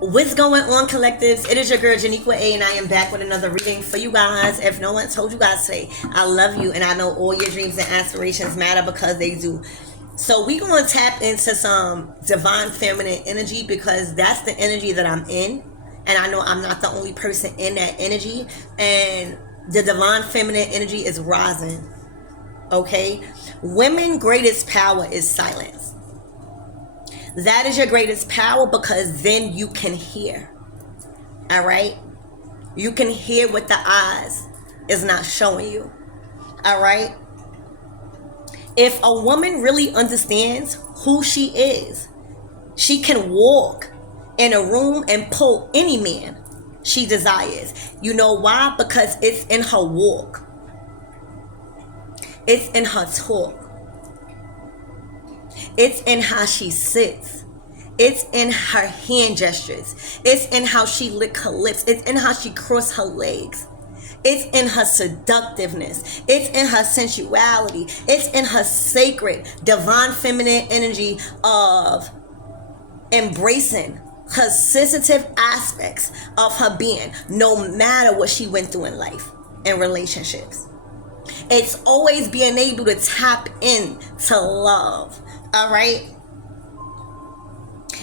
What's going on, collectives? It is your girl Janiqua A, and I am back with another reading for you guys. If no one told you guys today, I love you, and I know all your dreams and aspirations matter because they do. So we gonna tap into some divine feminine energy because that's the energy that I'm in, and I know I'm not the only person in that energy. And the divine feminine energy is rising. Okay, women's greatest power is silence. That is your greatest power because then you can hear. All right? You can hear what the eyes is not showing you. All right? If a woman really understands who she is, she can walk in a room and pull any man she desires. You know why? Because it's in her walk. It's in her talk. It's in how she sits. It's in her hand gestures. It's in how she lick her lips. It's in how she cross her legs. It's in her seductiveness. It's in her sensuality. It's in her sacred, divine feminine energy of embracing her sensitive aspects of her being, no matter what she went through in life and relationships. It's always being able to tap into love. All right.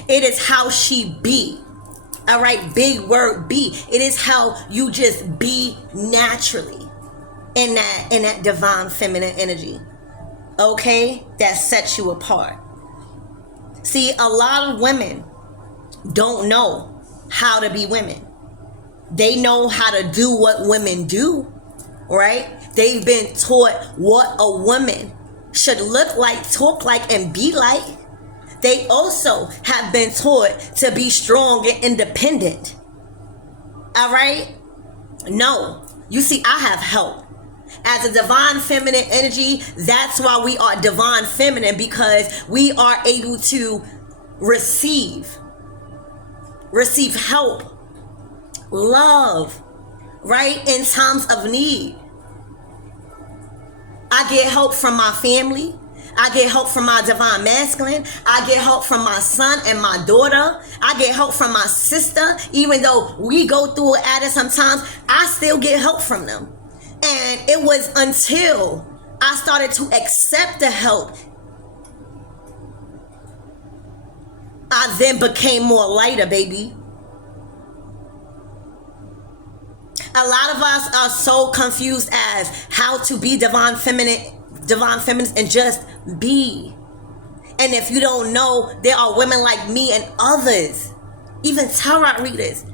It is how she be. All right. Big word be. It is how you just be naturally in that divine feminine energy. Okay. That sets you apart. See, a lot of women don't know how to be women. They know how to do what women do. Right. They've been taught what a woman should look like, talk like, and be like. They also have been taught to be strong and independent. All right? No. You see, I have help. As a divine feminine energy, that's why we are divine feminine, because we are able to receive help, love, right? In times of need. I get help from my family. I get help from my divine masculine. I get help from my son and my daughter. I get help from my sister. Even though we go through it at it sometimes, I still get help from them. And it was until I started to accept the help, I then became more lighter, baby. A lot of us are so confused as how to be divine feminine and just be. And if you don't know, there are women like me and others, even tarot readers,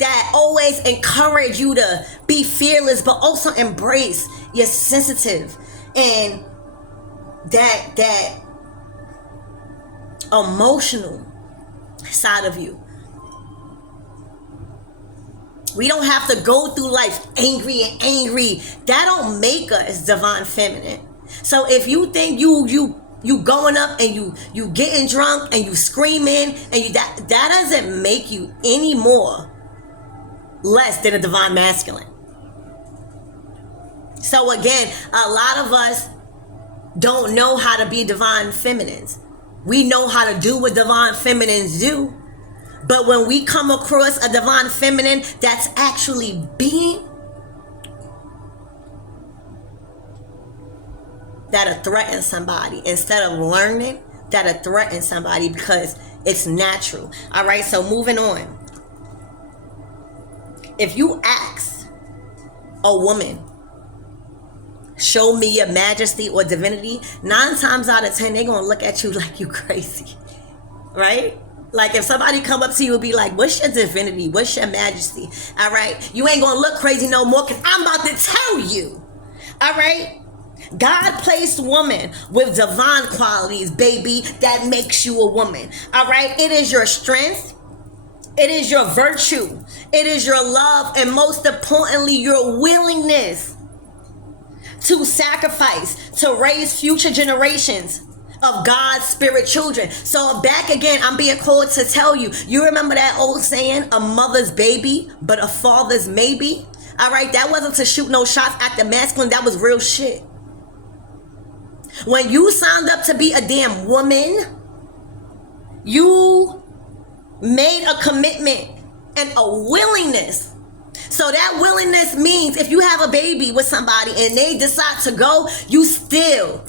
that always encourage you to be fearless, but also embrace your sensitive and that emotional side of you. We don't have to go through life angry. That don't make us divine feminine. So if you think you going up and you getting drunk and you screaming and that doesn't make you any more less than a divine masculine. So again, a lot of us don't know how to be divine feminines. We know how to do what divine feminines do. But when we come across a divine feminine that's actually being, that'll threaten somebody. Instead of learning, that'll threaten somebody because it's natural. All right, so moving on. If you ask a woman, show me your majesty or divinity, 9 times out of 10, they're going to look at you like you crazy. Right? Like if somebody come up to you and be like, what's your divinity? What's your majesty? All right. You ain't going to look crazy no more because I'm about to tell you. All right. God placed woman with divine qualities, baby, that makes you a woman. All right. It is your strength. It is your virtue. It is your love. And most importantly, your willingness to sacrifice, to raise future generations of God's spirit children. So back again, I'm being called to tell you, you remember that old saying, a mother's baby, but a father's maybe? All right, that wasn't to shoot no shots at the masculine. That was real shit. When you signed up to be a damn woman, you made a commitment and a willingness. So that willingness means if you have a baby with somebody and they decide to go, you still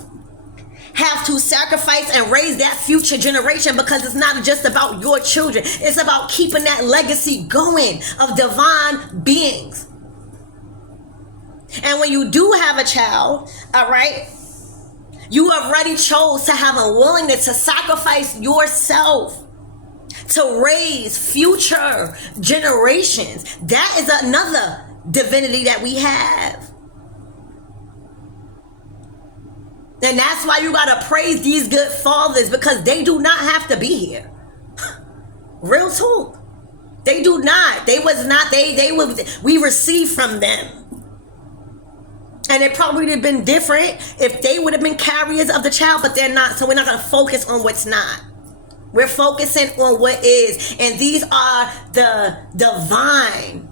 have to sacrifice and raise that future generation, because it's not just about your children. It's about keeping that legacy going of divine beings. And when you do have a child, all right, you already chose to have a willingness to sacrifice yourself to raise future generations. That is another divinity that we have. And that's why you gotta praise these good fathers, because they do not have to be here. Real talk. They do not. They was not. We received from them. And it probably would have been different if they would have been carriers of the child, but they're not. So we're not going to focus on what's not. We're focusing on what is. And these are the divine,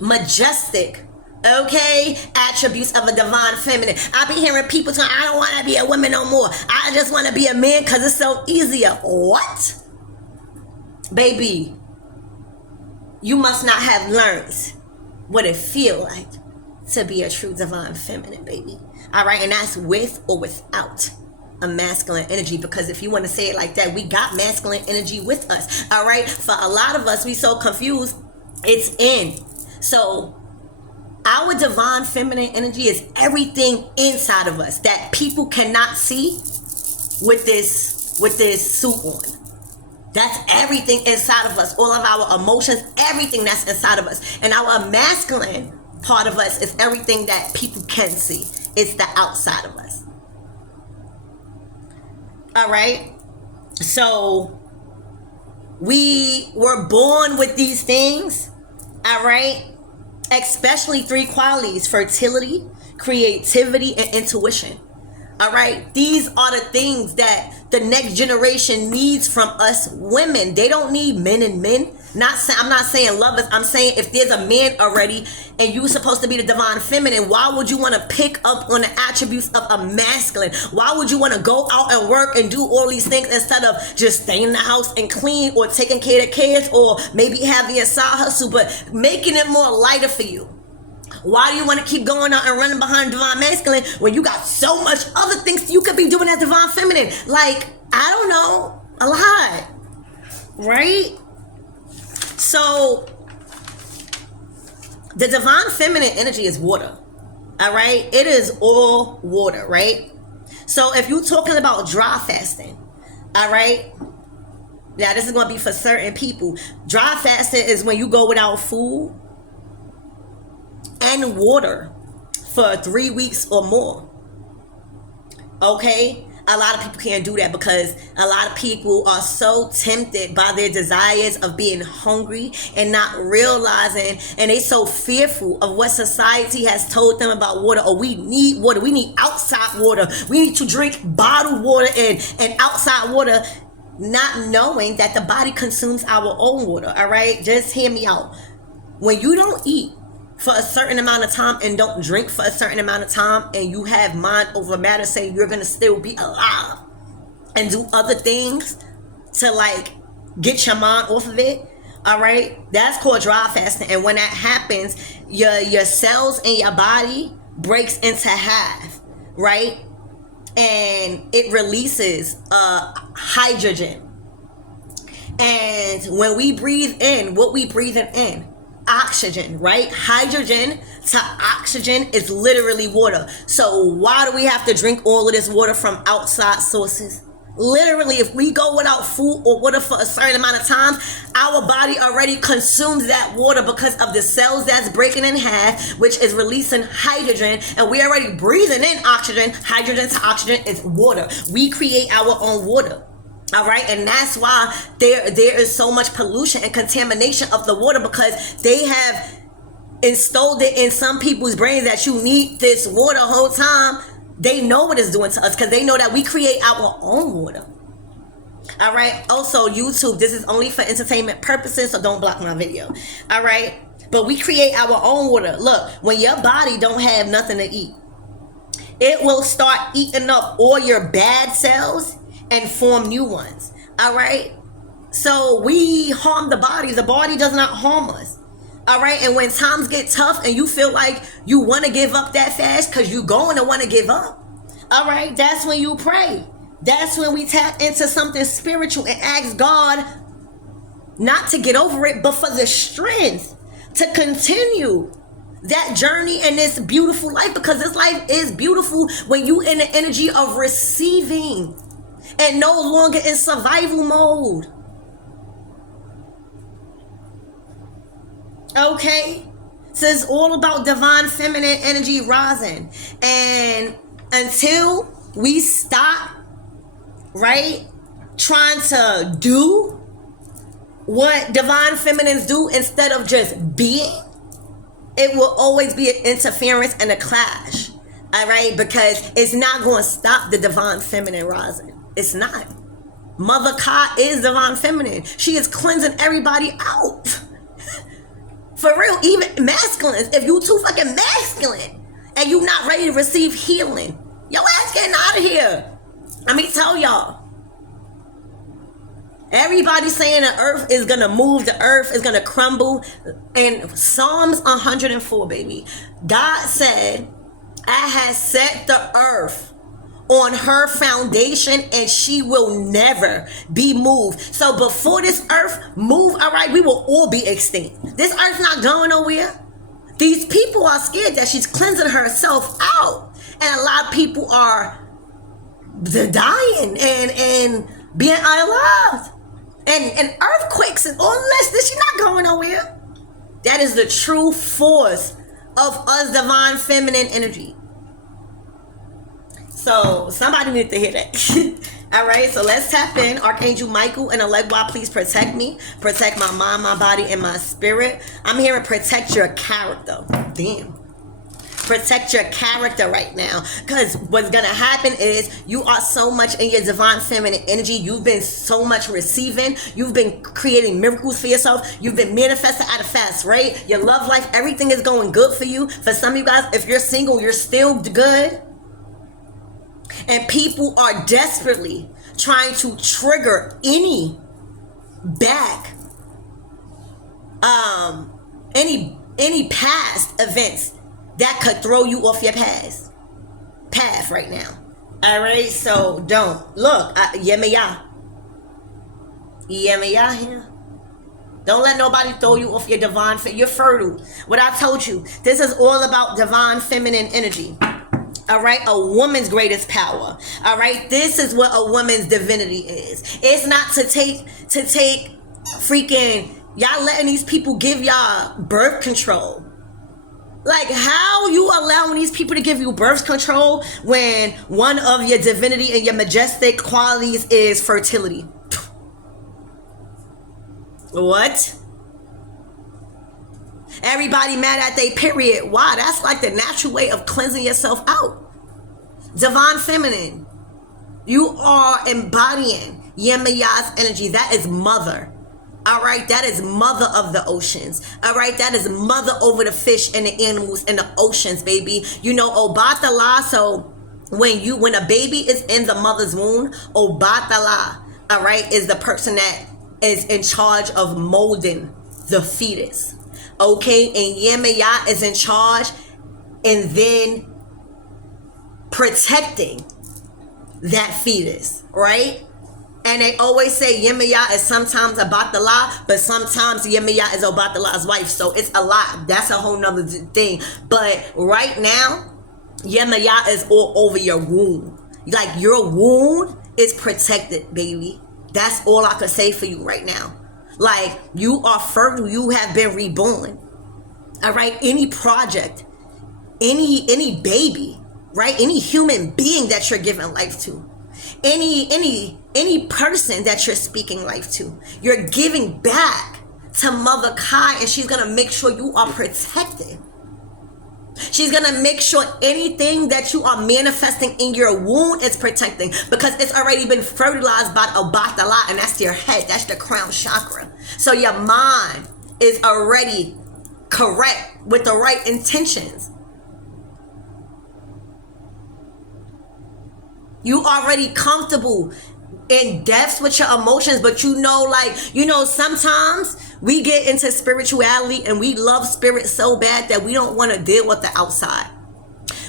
majestic, okay, attributes of a divine feminine. I be hearing people saying, I don't want to be a woman no more. I just want to be a man because it's so easier. What? Baby, you must not have learned what it feel like to be a true divine feminine, baby. All right, and that's with or without a masculine energy, because if you want to say it like that, we got masculine energy with us. All right, for a lot of us, we so confused. It's in. So our divine feminine energy is everything inside of us that people cannot see with this suit on. That's everything inside of us, all of our emotions, everything that's inside of us. And our masculine part of us is everything that people can see. It's the outside of us. All right? So we were born with these things. All right? Especially 3 qualities: fertility, creativity, and intuition. All right? These are the things that the next generation needs from us women. They don't need men and men. I'm not saying lovers. I'm saying if there's a man already and you're supposed to be the divine feminine, why would you want to pick up on the attributes of a masculine? Why would you want to go out and work and do all these things instead of just staying in the house and clean, or taking care of the kids, or maybe having a side hustle, but making it more lighter for you? Why do you want to keep going out and running behind divine masculine when you got so much other things you could be doing as divine feminine? Like, I don't know, a lot, right? So the divine feminine energy is water. All right, it is all water, right? So if you're talking about dry fasting, all right, now this is going to be for certain people. Dry fasting is when you go without food and water for 3 weeks or more. Okay? A lot of people can't do that because a lot of people are so tempted by their desires of being hungry and not realizing, and they so fearful of what society has told them about water. Oh, we need water. We need outside water. We need to drink bottled water and outside water, not knowing that the body consumes our own water. All right? Just hear me out. When you don't eat for a certain amount of time and don't drink for a certain amount of time, and you have mind over matter, saying you're gonna still be alive and do other things to like get your mind off of it, all right, that's called dry fasting. And when that happens, your cells in your body breaks into half, right? And it releases hydrogen. And when we breathe in, what we breathing in? Oxygen, right? Hydrogen to oxygen is literally water. So why do we have to drink all of this water from outside sources? Literally, if we go without food or water for a certain amount of time, our body already consumes that water because of the cells that's breaking in half, which is releasing hydrogen, and we're already breathing in oxygen. Hydrogen to oxygen is water. We create our own water. All right, and that's why there is so much pollution and contamination of the water, because they have installed it in some people's brains that you need this water the whole time. They know what it's doing to us because they know that we create our own water. All right, also YouTube, this is only for entertainment purposes, so don't block my video. All right, but we create our own water. Look, when your body don't have nothing to eat, it will start eating up all your bad cells and form new ones. All right, So we harm the body does not harm us. All right, and when times get tough and you feel like you want to give up that fast because you're going to want to give up, all right, that's when you pray. That's when we tap into something spiritual and ask God not to get over it, but for the strength to continue that journey in this beautiful life, because this life is beautiful when you in the energy of receiving and no longer in survival mode. Okay, so it's all about divine feminine energy rising, and until we stop, right, trying to do what divine feminines do instead of just being, it will always be an interference and a clash. All right, because it's not going to stop the divine feminine rising. It's not. Mother Ka is divine feminine. She is cleansing everybody out. For real, even masculines. If you too fucking masculine and you not ready to receive healing, your ass getting out of here. Let me tell y'all. Everybody saying the earth is gonna move, the earth is gonna crumble. And Psalms 104, baby. God said, I have set the earth on her foundation and she will never be moved. So before this earth move, all right, we will all be extinct. This earth's not going nowhere. These people are scared that she's cleansing herself out, and a lot of people are dying and being alive, and earthquakes and all this. She's not going nowhere. That is the true force of us divine feminine energy. So somebody need to hear that. All right, so let's tap in. Archangel Michael and Elegwa, please protect me. Protect my mind, my body, and my spirit. I'm here to protect your character. Damn. Protect your character right now. Because what's going to happen is you are so much in your divine feminine energy. You've been so much receiving. You've been creating miracles for yourself. You've been manifesting out of fast, right? Your love life, everything is going good for you. For some of you guys, if you're single, you're still good. And people are desperately trying to trigger any back, any past events that could throw you off your path right now. All right, so don't look. Yemiya here. Don't let nobody throw you off your divine. You're fertile. What I told you. This is all about divine feminine energy. All right, a woman's greatest power. All right, this is what a woman's divinity is. It's not to take freaking y'all letting these people give y'all birth control. Like, how you allowing these people to give you birth control when one of your divinity and your majestic qualities is fertility? What? Everybody mad at their period. Why? That's like the natural way of cleansing yourself out. Divine feminine. You are embodying Yemaya's energy. That is mother. All right, that is mother of the oceans. All right, that is mother over the fish and the animals in the oceans, baby. You know, Obatala. So when a baby is in the mother's womb, Obatala, all right, is the person that is in charge of molding the fetus. Okay, and Yemaya is in charge and then protecting that fetus, right? And they always say Yemaya is sometimes about the lie, but sometimes Yemaya is about the lie's wife. So it's a lot. That's a whole nother thing. But right now, Yemaya is all over your womb. Like, your womb is protected, baby. That's all I could say for you right now. Like, you are fertile. You have been reborn. All right? Any project, any baby, right? Any human being that you're giving life to, any person that you're speaking life to, you're giving back to Mother Kai, and she's gonna make sure you are protected. She's gonna make sure anything that you are manifesting in your womb is protecting, because it's already been fertilized by Obatala, and that's your head, that's the crown chakra. So your mind is already correct with the right intentions. You already comfortable in depth with your emotions, but you know, like, you know, sometimes we get into spirituality and we love spirit so bad that we don't want to deal with the outside.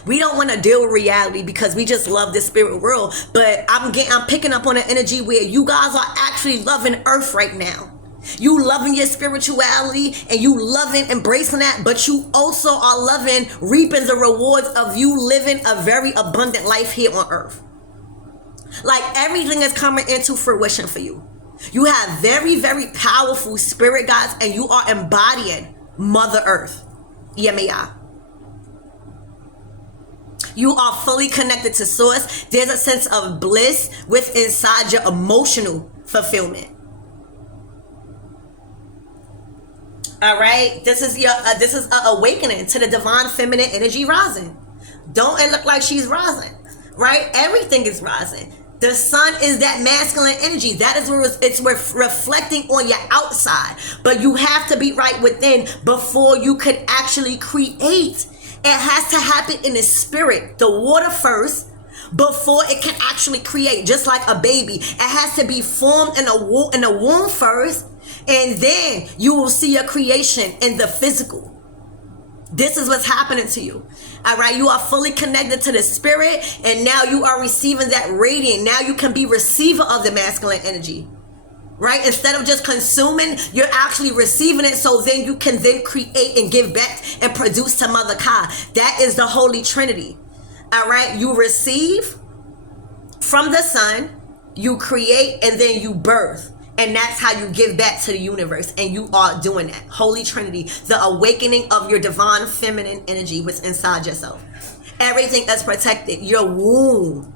We don't want to deal with reality because we just love the spirit world. But I'm picking up on an energy where you guys are actually loving earth right now. You loving your spirituality and you loving embracing that, but you also are loving reaping the rewards of you living a very abundant life here on earth. Like everything is coming into fruition for you. You have very, very powerful spirit guides and you are embodying Mother Earth. Yemiya. You are fully connected to source. There's a sense of bliss within inside your emotional fulfillment. All right, this is an awakening to the divine feminine energy rising. Don't it look like she's rising, right? Everything is rising. The sun is that masculine energy. That is where it's reflecting on your outside. But you have to be right within before you could actually create. It has to happen in the spirit, the water first, before it can actually create. Just like a baby, it has to be formed in the womb first, and then you will see your creation in the physical. This is what's happening to you. All right, you are fully connected to the spirit, and now you are receiving that radiant. Now you can be receiver of the masculine energy. Right? Instead of just consuming, you're actually receiving it, so then you can then create and give back and produce to Mother Ka. That is the Holy Trinity. All right? You receive from the sun, you create, and then you birth. And that's how you give back to the universe. And you are doing that. Holy Trinity, the awakening of your divine feminine energy what's inside yourself. Everything is protected. Your womb.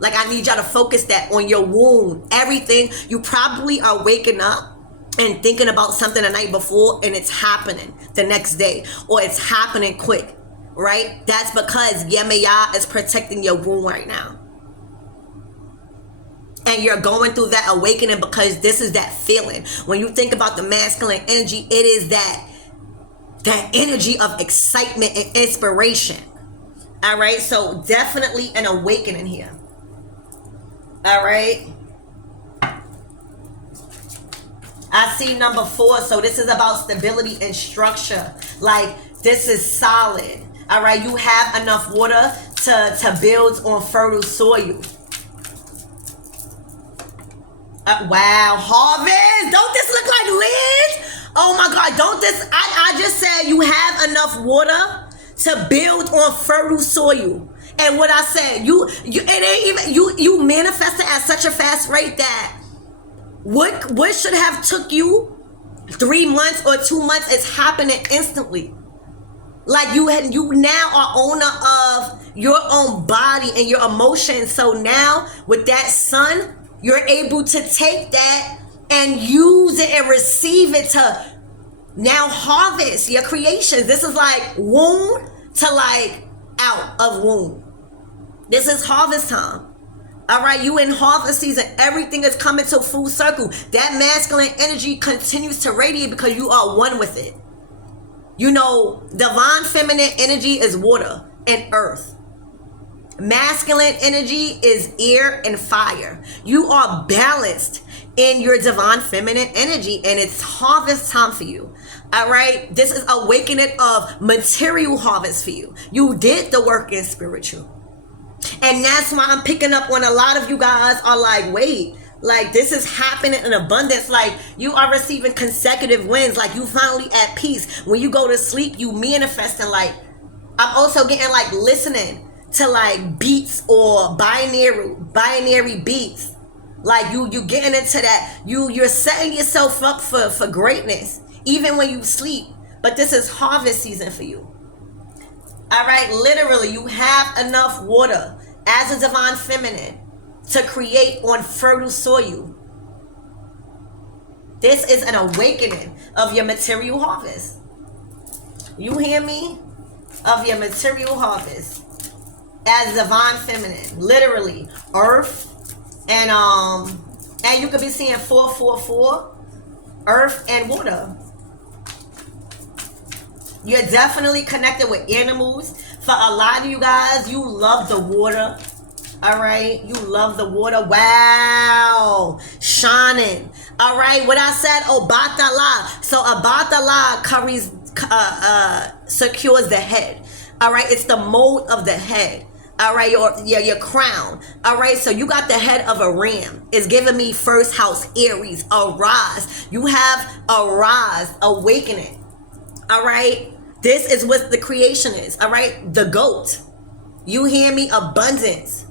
Like, I need y'all to focus that on your womb. Everything. You probably are waking up and thinking about something the night before, and it's happening the next day, or it's happening quick, right? That's because Yemaya is protecting your womb right now. And you're going through that awakening because this is that feeling. When you think about the masculine energy, it is that energy of excitement and inspiration. All right? So definitely an awakening here. All right. I see number 4. So this is about stability and structure. Like, this is solid. All right. You have enough water to build on fertile soil. Wow. Harvest. Don't this look like land? Oh my God. Don't this. I just said you have enough water to build on fertile soil. And what I said, you manifested at such a fast rate that what should have took you 3 months or 2 months is happening instantly. Like you now are owner of your own body and your emotions. So now with that sun, you're able to take that and use it and receive it to now harvest your creations. This is like womb to like out of womb. This is harvest time. All right, you in harvest season. Everything is coming to full circle. That masculine energy continues to radiate because you are one with it. You know, divine feminine energy is water and earth. Masculine energy is air and fire. You are balanced in your divine feminine energy, and it's harvest time for you. All right, this is awakening of material harvest for you. You did the work in spiritual. And that's why I'm picking up on a lot of you guys are like, wait, like this is happening in abundance. Like you are receiving consecutive wins. Like you finally at peace. When you go to sleep, you manifesting. Like I'm also getting like listening to like beats or binary beats. Like you getting into that. You're setting yourself up for greatness even when you sleep. But this is harvest season for you. All right, literally, you have enough water as a divine feminine to create on fertile soil. This is an awakening of your material harvest. You hear me? Of your material harvest as divine feminine, literally, earth, and you could be seeing 444, earth and water. You're definitely connected with animals. For a lot of you guys, you love the water. All right, you love the water. Wow, shining. All right, what I said, Obatala. So Obatala carries, secures the head. All right, it's the mold of the head. All right, your crown. All right, so you got the head of a ram. It's giving me first house, Aries, arise. You have arise, awakening. All right, this is what the creation is. All right, the goat. You hear me? Abundance.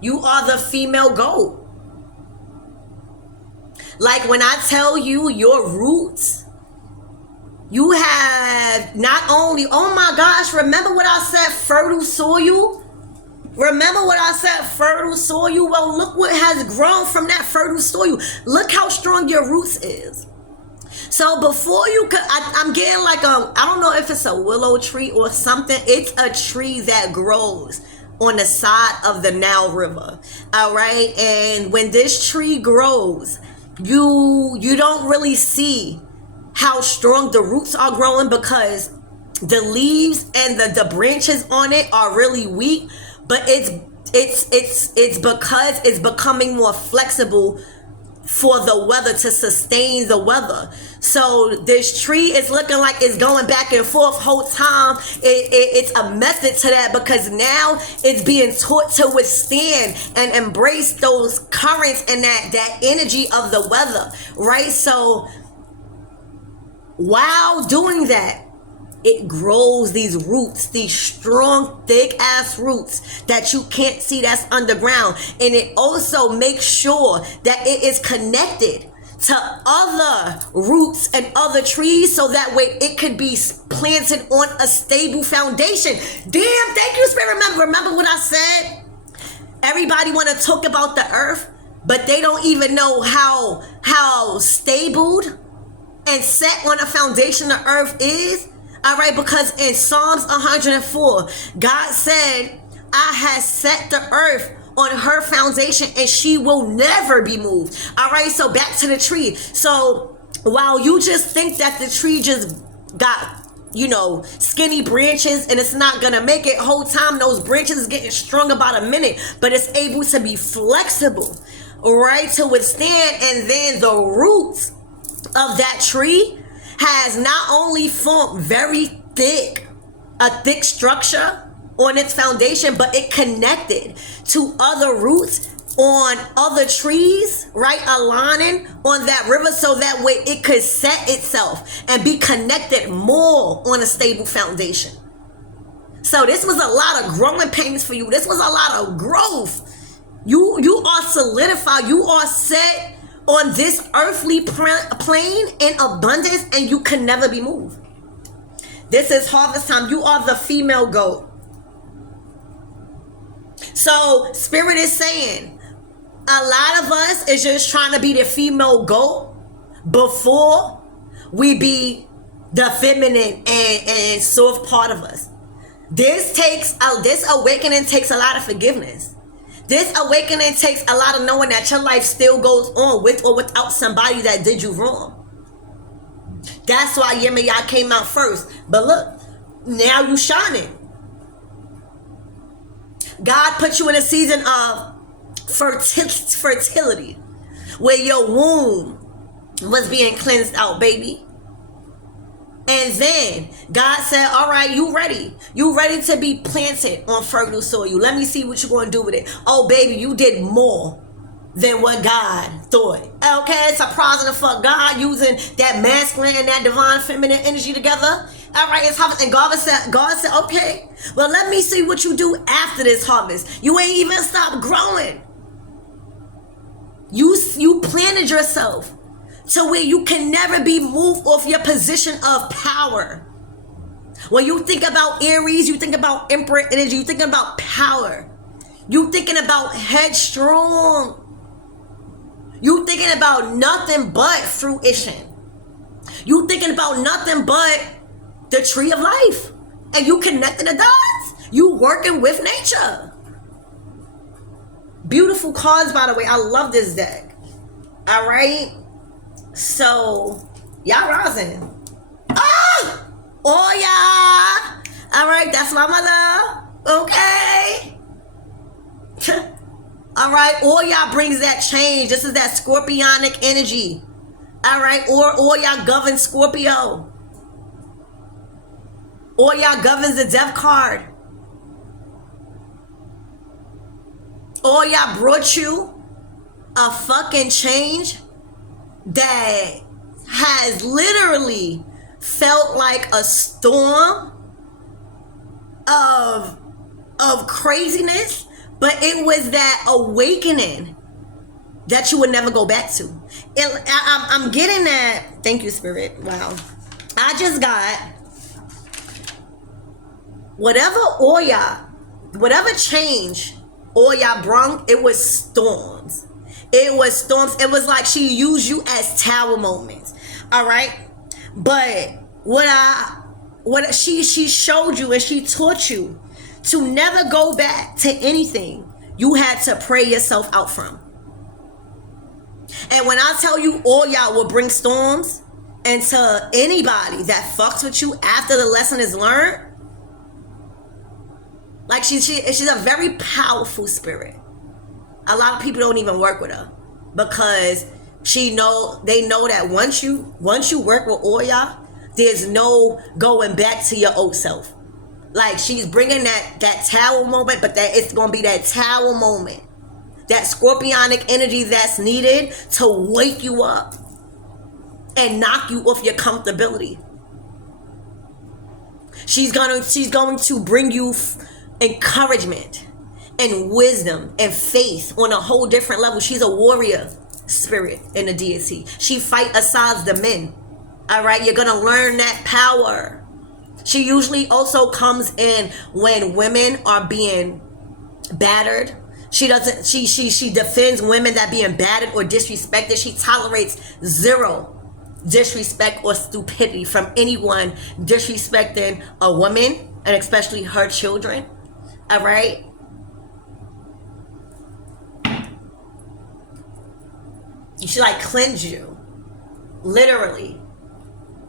You are the female goat. Like when I tell you your roots, you have not only, oh my gosh, remember what I said, fertile soil? Remember what I said, fertile soil? Well, look what has grown from that fertile soil. Look how strong your roots is. So before you could, I'm getting like I don't know if it's a willow tree or something. It's a tree that grows on the side of the Nile River. All right. And when this tree grows, you don't really see how strong the roots are growing because the leaves and the branches on it are really weak, but it's because it's becoming more flexible for the weather, to sustain the weather. So this tree is looking like it's going back and forth whole time. It's a method to that because now it's being taught to withstand and embrace those currents and that energy of the weather, right? So while doing that, it grows these roots, these strong, thick ass roots that you can't see, that's underground. And it also makes sure that it is connected to other roots and other trees so that way it could be planted on a stable foundation. Damn, thank you, Spirit. Remember what I said? Everybody want to talk about the earth, but they don't even know how stable and set on a foundation the earth is. All right, because in Psalms 104, God said, I have set the earth on her foundation and she will never be moved. All right, so back to the tree. So while you just think that the tree just got, skinny branches and it's not gonna make it, whole time those branches is getting strong about a minute, but it's able to be flexible, right, to withstand. And then the roots of that tree has not only formed a thick structure on its foundation, but it connected to other roots on other trees, right, aligning on that river so that way it could set itself and be connected more on a stable foundation. So this was a lot of growing pains for you. This was a lot of growth. You are solidified. You are set on this earthly plane in abundance, and you can never be moved. This is harvest time. You are the female goat. So Spirit is saying a lot of us is just trying to be the female goat before we be the feminine and soft part of us. This awakening takes a lot of forgiveness. This awakening takes a lot of knowing that your life still goes on with or without somebody that did you wrong. That's why Yemaya came out first. But look, now you shining. God put you in a season of fertility, where your womb was being cleansed out, baby. And then God said, all right, you ready. You ready to be planted on fertile soil. Let me see what you're going to do with it. Oh, baby, you did more than what God thought. Okay, it's surprising the fuck. God using that masculine and that divine feminine energy together. All right, it's harvest. And God said, okay, well, let me see what you do after this harvest. You ain't even stopped growing. You planted yourself to where you can never be moved off your position of power. When you think about Aries, you think about Emperor energy, you thinking about power. You thinking about headstrong. You thinking about nothing but fruition. You thinking about nothing but the tree of life. And you connecting the dots. You working with nature. Beautiful cards, by the way. I love this deck. All right. So, y'all rising. Oh, yeah. All right, that's my mother. Okay. All right, all y'all brings that change. This is that scorpionic energy. All right, or all y'all govern Scorpio. Or y'all governs the death card. Or y'all brought you a fucking change that has literally felt like a storm of craziness, but it was that awakening that you would never go back to. I'm getting that. Thank you, Spirit. Wow. I just got whatever change Oya brung, it was storms. It was storms. It was like she used you as tower moments. All right. But what she showed you and she taught you to never go back to anything you had to pray yourself out from. And when I tell you all y'all will bring storms into anybody that fucks with you after the lesson is learned, like she's a very powerful spirit. A lot of people don't even work with her because they know that once you work with Oya, there's no going back to your old self. Like she's bringing that tower moment, but that it's gonna be that tower moment, that scorpionic energy that's needed to wake you up and knock you off your comfortability. She's going to bring you encouragement and wisdom and faith on a whole different level. She's a warrior spirit in the deity. She fight aside the men. All right, you're gonna learn that power. She usually also comes in when women are being battered. She defends women that being battered or disrespected. She tolerates zero disrespect or stupidity from anyone disrespecting a woman, and especially her children. All right. She like cleanse you, literally.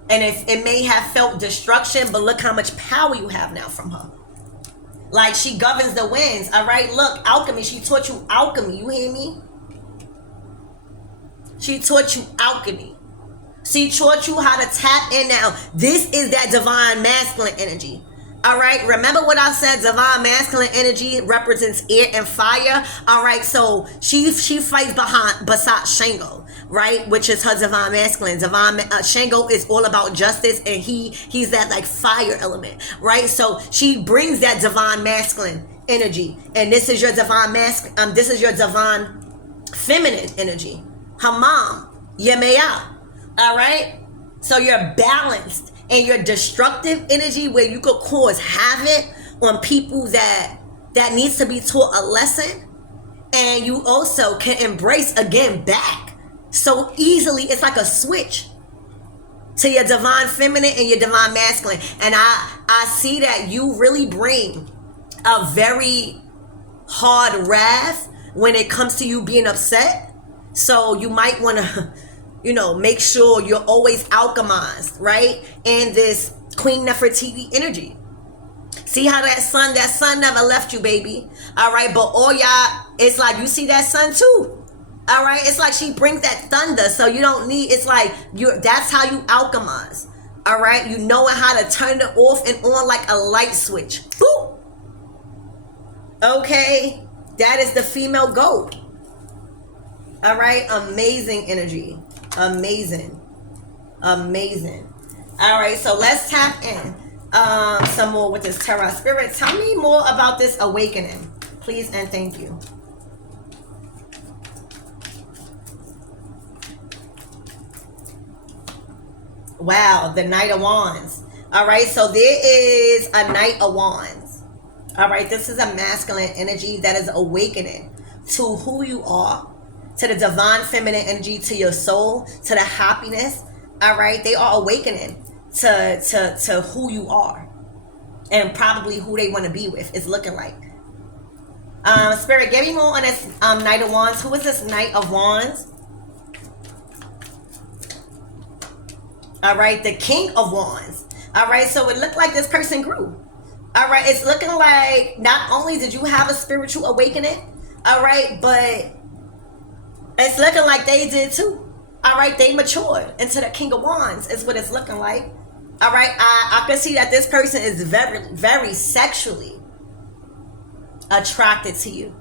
And it may have felt destruction, but look how much power you have now from her. Like she governs the winds. All right. Look, alchemy. She taught you alchemy. You hear me? She taught you alchemy. She taught you how to tap in now. This is that divine masculine energy. All right. Remember what I said? Divine masculine energy represents air and fire. All right. So she fights beside Shango, right? Which is her divine masculine. Shango is all about justice, and he's that like fire element, right? So she brings that divine masculine energy, and this is your divine this is your divine feminine energy. Her mom, Yemaya. All right. So you're balanced. And your destructive energy where you could cause havoc on people that needs to be taught a lesson. And you also can embrace again back so easily. It's like a switch to your divine feminine and your divine masculine. And I see that you really bring a very hard wrath when it comes to you being upset. So you might want to make sure you're always alchemized, right? And this Queen Nefertiti energy. See how that sun never left you, baby. All right, but all y'all, it's like you see that sun too. All right, it's like she brings that thunder, so you don't need. It's like that's how you alchemize. All right, you knowing how to turn it off and on like a light switch. Boop. Okay, that is the female goat. All right, amazing energy. Amazing. All right, so let's tap in some more with this tarot. Spirit, tell me more about this awakening, please and thank you. Wow, the Knight of Wands. All right, so there is a Knight of Wands. All right, this is a masculine energy that is awakening to who you are, to the divine feminine energy, to your soul, to the happiness. All right, they are awakening to who you are and probably who they want to be with. It's looking like. Spirit, give me more on this Knight of Wands. Who is this Knight of Wands? All right, the King of Wands. All right, so it looked like this person grew. All right, it's looking like not only did you have a spiritual awakening, All right, but it's looking like they did too. All right, they matured into the King of Wands is what it's looking like. All right, I can see that this person is very, very sexually attracted to you.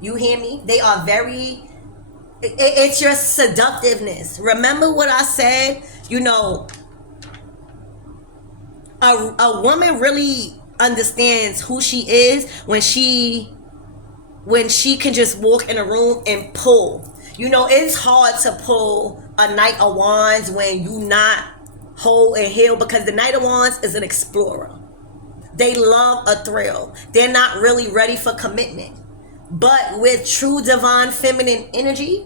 You hear me? They are very, it's your seductiveness. Remember what I said? You know, a woman really understands who she is when she can just walk in a room and pull. You know, it's hard to pull a Knight of Wands when you not whole and healed, because the Knight of Wands is an explorer. They love a thrill. They're not really ready for commitment. But with true divine feminine energy,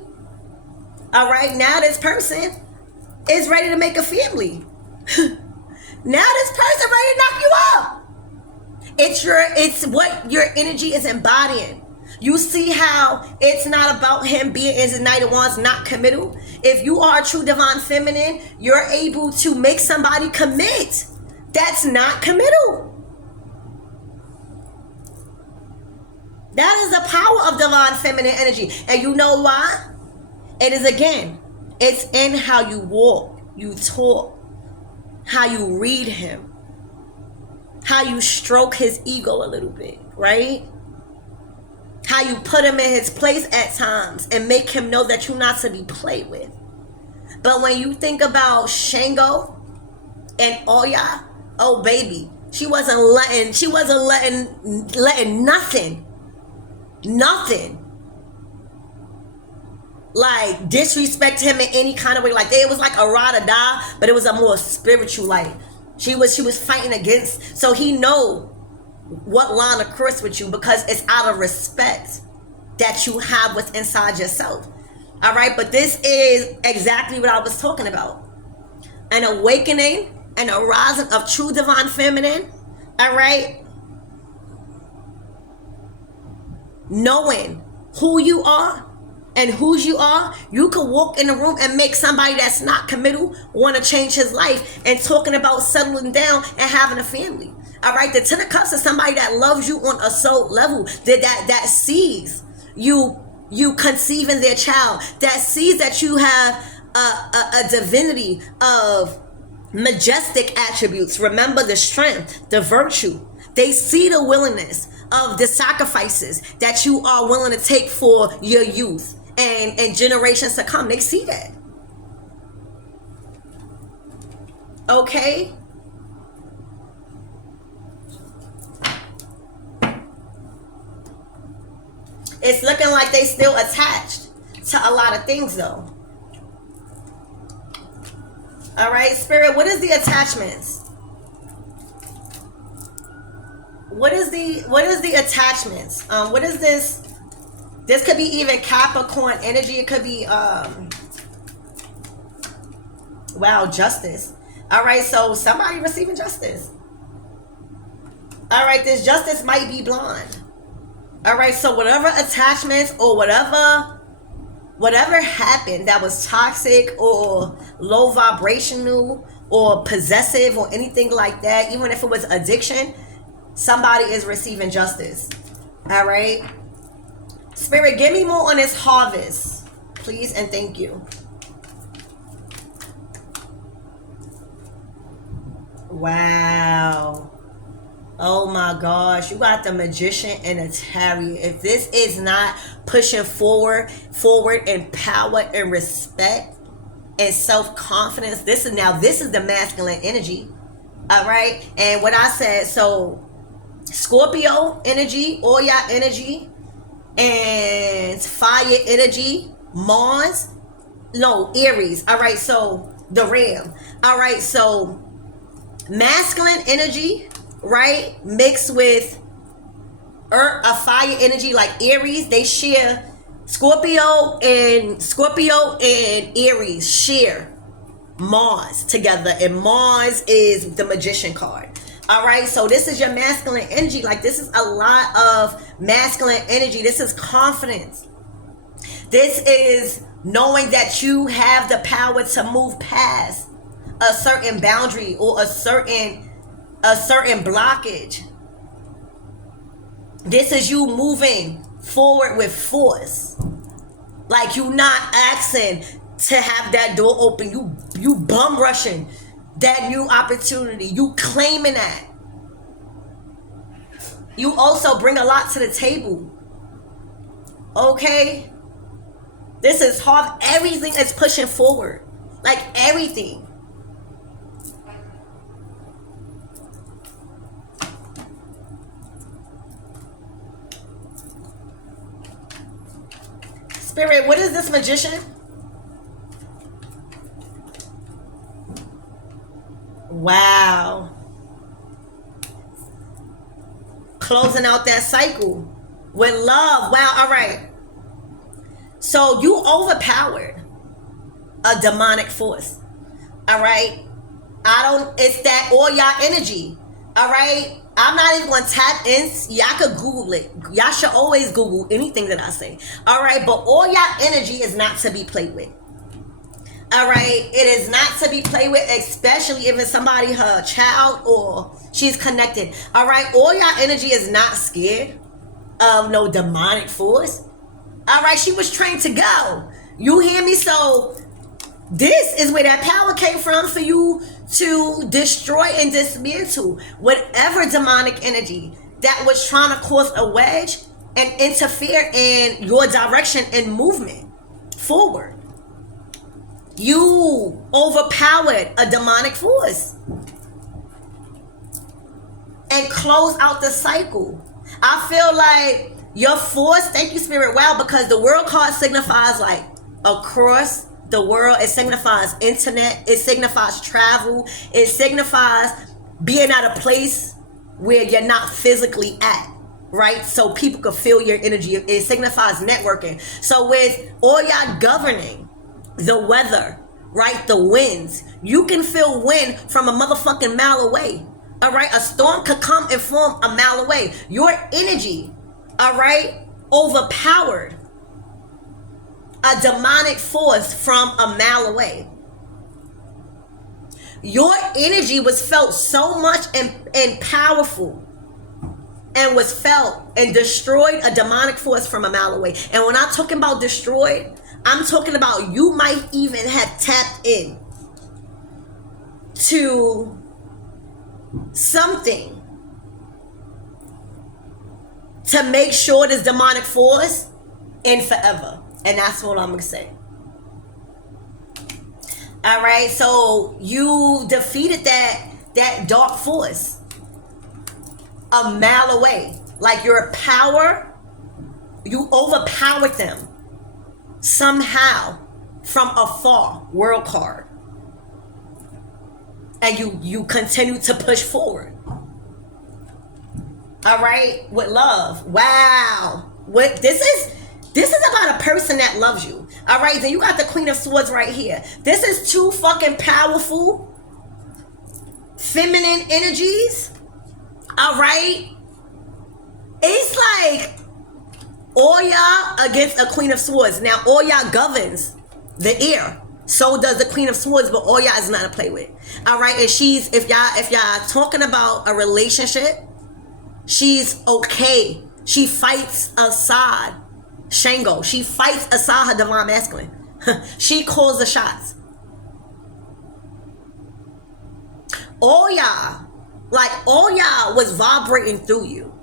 all right, now this person is ready to make a family. Now this person ready to knock you up. It's what your energy is embodying. You see how it's not about him being as a Knight of Wands, not committal. If you are a true divine feminine, you're able to make somebody commit. That's not committal. That is the power of divine feminine energy. And you know why? It is, again, it's in how you walk, you talk, how you read him, how you stroke his ego a little bit, right? How you put him in his place at times and make him know that you're not to be played with. But when you think about Shango and Oya, oh baby, she wasn't letting nothing like disrespect him in any kind of way. Like it was like a ride or die, but it was a more spiritual, like she was fighting against. So he know what line to cross with you, because it's out of respect that you have what's inside yourself. All right, but this is exactly what I was talking about. An awakening and a rising of true divine feminine. All right, knowing who you are and whose you are, you can walk in the room and make somebody that's not committal want to change his life, and talking about settling down and having a family. All right, the Ten of Cups is somebody that loves you on a soul level, that sees you conceiving their child, that sees that you have a divinity of majestic attributes. Remember the strength, the virtue. They see the willingness of the sacrifices that you are willing to take for your youth and generations to come. They see that. Okay? It's looking like they still attached to a lot of things though. All right, Spirit, what is the attachments? What is the attachments? What is this? This could be even Capricorn energy. It could be wow, justice. All right, so somebody receiving justice. All right, this justice might be blonde. All right, so whatever attachments or whatever happened that was toxic or low vibrational or possessive or anything like that, even if it was addiction, somebody is receiving justice. All right, Spirit, give me more on this harvest, please, and thank you. Wow. Oh my gosh, you got the Magician and a Chariot. If this is not pushing forward in power and respect and self-confidence, this is the masculine energy. All right, and what I said, so Scorpio energy, Oya energy, and fire energy, Mars, no, Aries. All right, so the Ram. All right, so masculine energy, right, mixed with a fire energy like Aries. They share Scorpio and Aries share Mars together, and Mars is the Magician card. All right, so this is your masculine energy. Like, this is a lot of masculine energy. This is confidence. This is knowing that you have the power to move past a certain boundary or a certain blockage. This is you moving forward with force. Like you not asking to have that door open. You bum rushing that new opportunity. You claiming that. You also bring a lot to the table. Okay? This is hard. Everything is pushing forward. Like everything. Spirit, what is this Magician? Wow. Closing out that cycle with love. Wow. All right. So you overpowered a demonic force. All right. It's that all y'all energy. All right. I'm not even going to tap in. Y'all could Google it. Y'all should always Google anything that I say. All right. But all y'all energy is not to be played with. All right. It is not to be played with, especially if it's somebody, her child, or she's connected. All right. All y'all energy is not scared of no demonic force. All right. She was trained to go. You hear me? So this is where that power came from for you to destroy and dismantle whatever demonic energy that was trying to cause a wedge and interfere in your direction and movement forward. You overpowered a demonic force and close out the cycle. I feel like your force, thank you, Spirit, wow, because the world card signifies like across the world. It signifies internet. It signifies travel. It signifies being at a place where you're not physically at, right? So people can feel your energy. It signifies networking. So with all y'all governing the weather, right? The winds. You can feel wind from a motherfucking mile away. All right? A storm could come and form a mile away. Your energy, all right, overpowered a demonic force from a mile away. Your energy was felt so much and powerful and was felt and destroyed a demonic force from a mile away. And when I'm talking about destroyed, I'm talking about you might even have tapped in to something to make sure this demonic force ends forever. And that's what I'm going to say. All right. So you defeated that dark force a mile away. Like your power, you overpowered them somehow from afar. World card. And you continue to push forward. All right. With love. Wow. What this is about a person that loves you. All right, then you got the Queen of Swords right here. This is two fucking powerful feminine energies. All right. It's like all y'all against a Queen of Swords. Now, all y'all governs the air. So does the Queen of Swords, but all y'all is not to play with. All right, and she's, if y'all talking about a relationship, she's okay. She fights Assad. Shango. She fights Assad, her divine masculine. She calls the shots. All y'all was vibrating through you.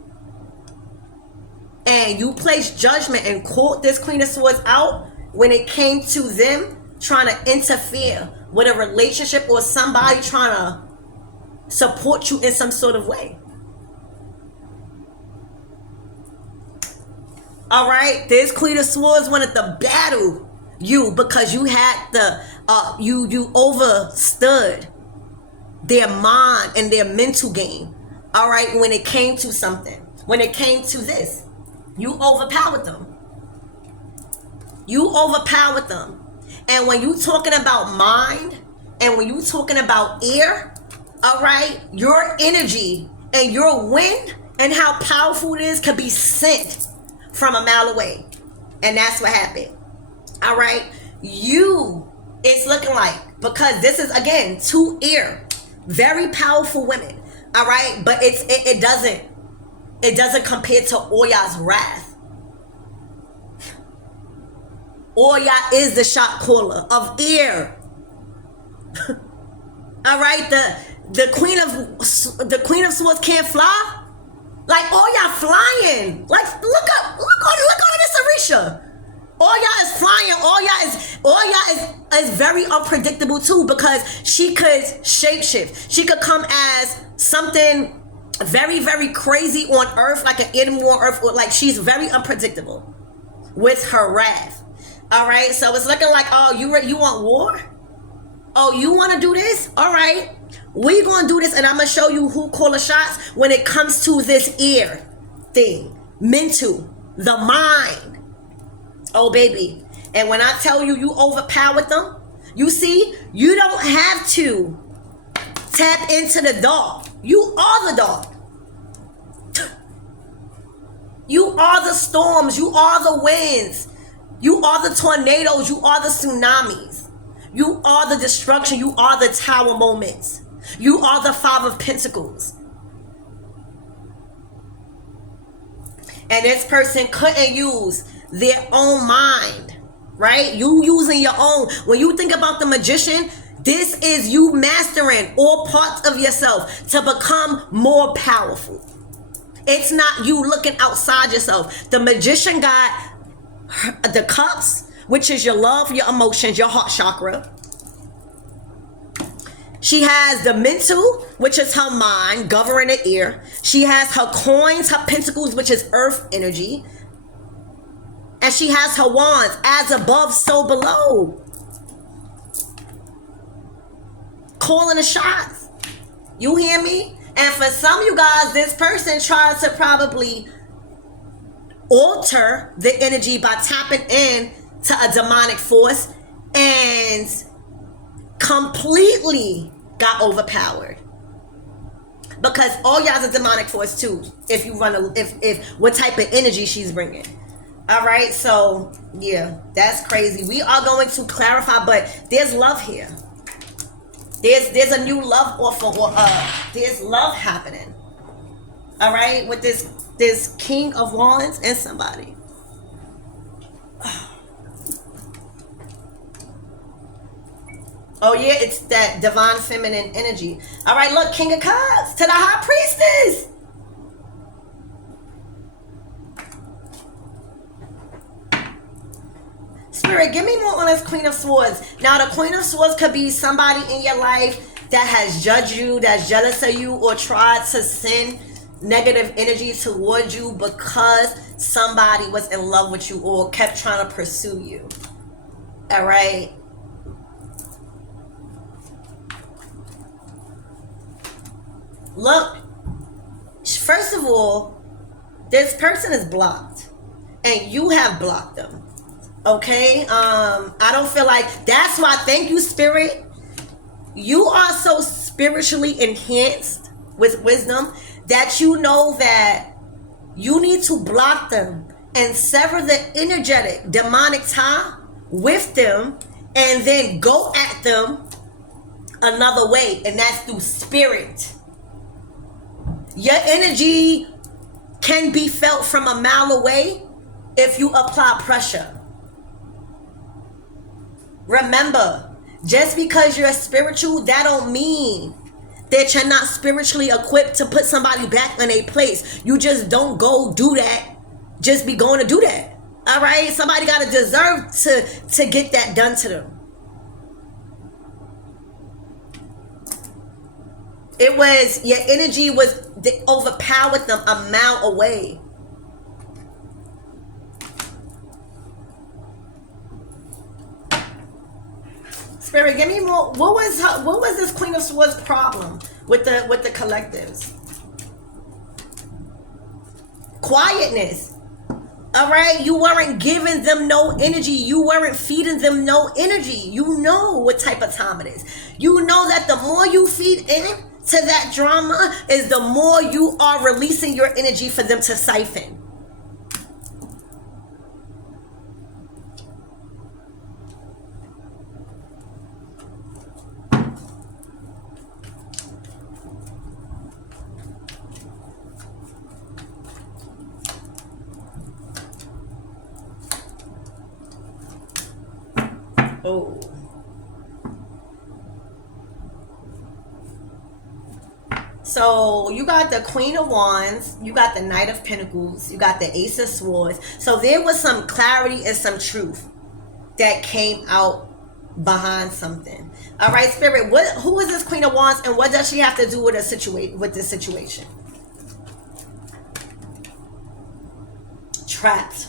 And you placed judgment and called this Queen of Swords out when it came to them trying to interfere with a relationship or somebody trying to support you in some sort of way. All right, this Queen of Swords wanted to battle you because you had the you overstood their mind and their mental game. All right, when it came to something, when it came to this, you overpowered them. You overpowered them. And when you talking about mind and when you talking about air, all right, your energy and your wind and how powerful it is could be sent from a mile away. And that's what happened. All right. It's looking like, because this is again two air, very powerful women. All right. But it doesn't compare to all y'all's wrath. Oya is the shot caller of air. All right, the queen of swords can't fly. Like Oya flying. Like look on this Arisha. Oya is flying. Oya is very unpredictable too, because she could shapeshift. She could come as something very, very crazy on Earth, like an animal on Earth. Like she's very unpredictable with her wrath. All right, so it's looking like, oh, you want war? Oh, you want to do this? All right, we gonna do this, and I'm gonna show you who call the shots when it comes to this ear thing, mental, the mind. Oh, baby. And when I tell you, you overpowered them, you see, you don't have to tap into the dark. You are the dark. You are the storms. You are the winds. You are the tornadoes. You are the tsunamis. You are the destruction. You are the tower moments. You are the Five of Pentacles. And this person couldn't use their own mind, right? You using your own. When you think about the magician, this is you mastering all parts of yourself to become more powerful. It's not you looking outside yourself. The magician got the cups, which is your love, your emotions, your heart chakra. She has the mental, which is her mind, governing the ear. She has her coins, her pentacles, which is earth energy. And she has her wands, as above, so below. Calling the shots. You hear me? And for some of you guys, this person tries to probably alter the energy by tapping in to a demonic force and completely got overpowered. Because all y'all's a demonic force too. If you run if what type of energy she's bringing. All right, so yeah, that's crazy. We are going to clarify, but there's love here. There's a new love offer, or there's love happening. All right, with this King of Wands and somebody. Oh yeah, it's that divine feminine energy. All right, look, King of Cups to the High Priestess. Spirit, give me more on this Queen of Swords. Now, the Queen of Swords could be somebody in your life that has judged you, that's jealous of you, or tried to send negative energy towards you because somebody was in love with you or kept trying to pursue you. All right. Look, first of all, this person is blocked and you have blocked them. Okay, I don't feel like, that's why, thank you, Spirit. You are so spiritually enhanced with wisdom that you know that you need to block them and sever the energetic demonic tie with them, and then go at them another way, and that's through spirit. Your energy can be felt from a mile away if you apply pressure. Remember, just because you're spiritual, that don't mean that you're not spiritually equipped to put somebody back in a place. You just don't go do that. Just be going to do that. All right? Somebody got to deserve to get that done to them. It was, your energy was overpowered them a mile away. Spirit, give me more. What was this Queen of Swords problem with the collectives? Quietness. All right, you weren't giving them no energy. You weren't feeding them no energy. You know what type of time it is. You know that the more you feed in to that drama is the more you are releasing your energy for them to siphon. Oh. So you got the Queen of Wands, you got the Knight of Pentacles, you got the Ace of Swords. So there was some clarity and some truth that came out behind something. All right, Spirit, who is this Queen of Wands and what does she have to do with this situation? Trapped.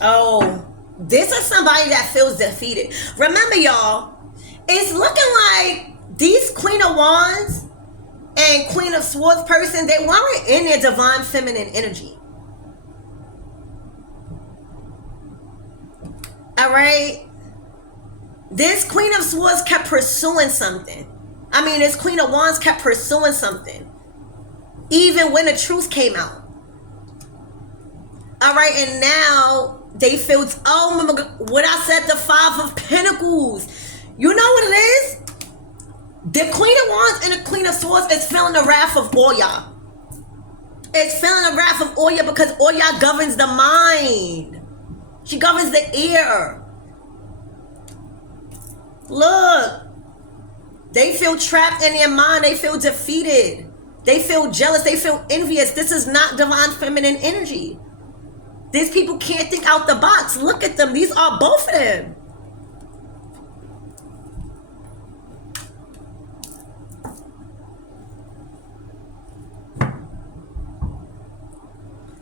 Oh, this is somebody that feels defeated. Remember, y'all, it's looking like these Queen of Wands and Queen of Swords person, they weren't in their divine feminine energy. All right? This Queen of Swords kept pursuing something. I mean, this Queen of Wands kept pursuing something. Even when the truth came out. All right, and now they feel, oh my God, what I said, the Five of Pentacles. You know what it is? The Queen of Wands and the Queen of Swords is feeling the wrath of Oya. It's feeling the wrath of Oya because Oya governs the mind. She governs the ear. Look. They feel trapped in their mind. They feel defeated. They feel jealous. They feel envious. This is not divine feminine energy. These people can't think out the box. Look at them. These are both of them.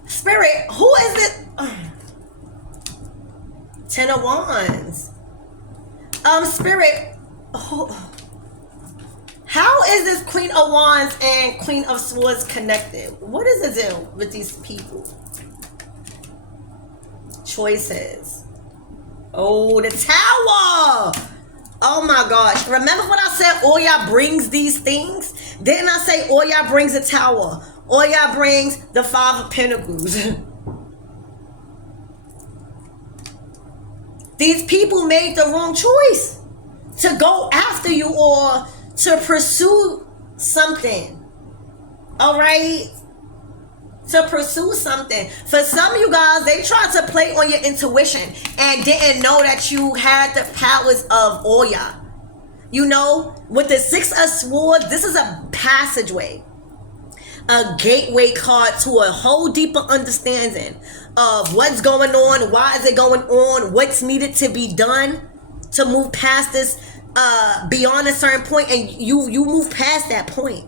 Spirit, who is it? Ten of Wands. Spirit, how is this Queen of Wands and Queen of Swords connected? What is the deal with these people? Choices. Oh, the Tower. Oh my gosh. Remember what I said? Oya brings these things? Didn't I say Oya brings the Tower? Oya brings the Five of Pentacles. These people made the wrong choice to go after you or to pursue something. All right? To pursue something. For some of you guys, they tried to play on your intuition and didn't know that you had the powers of Oya. You know, with the Six of Swords, this is a passageway. A gateway card to a whole deeper understanding of what's going on, why is it going on, what's needed to be done to move past this, beyond a certain point, and you move past that point.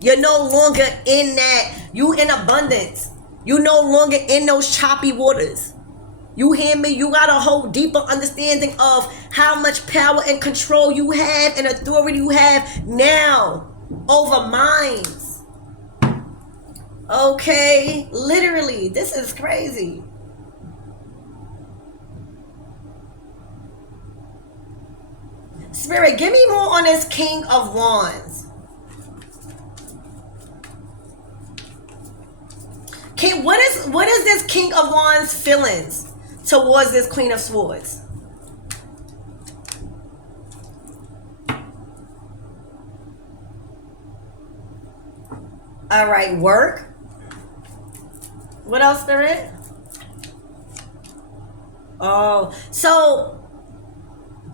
You're no longer in that, you in abundance. You no longer in those choppy waters. You hear me? You got a whole deeper understanding of how much power and control you have and authority you have now over minds. Okay, literally, this is crazy. Spirit, give me more on this King of Wands. What is this King of Wands feelings towards this Queen of Swords? All right, work. What else, Spirit? Oh, so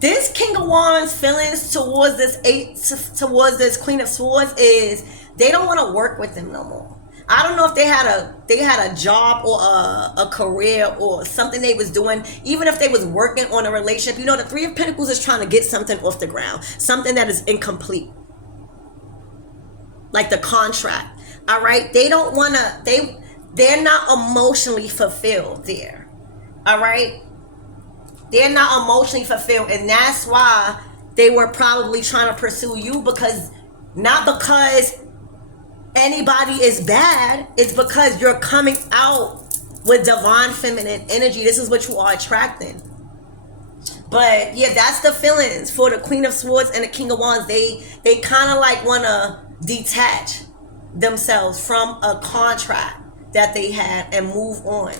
this King of Wands feelings towards this Queen of Swords is they don't want to work with them no more. I don't know if they had a job or a career or something they was doing, even if they was working on a relationship. You know, the Three of Pentacles is trying to get something off the ground, something that is incomplete, like the contract. All right, they don't want to. They're not emotionally fulfilled there. All right, they're not emotionally fulfilled, and that's why they were probably trying to pursue you, because not because anybody is bad, it's because you're coming out with divine feminine energy. This is what you are attracting. But yeah, that's the feelings for the Queen of Swords and the King of Wands. They kind of like want to detach themselves from a contract that they had and move on.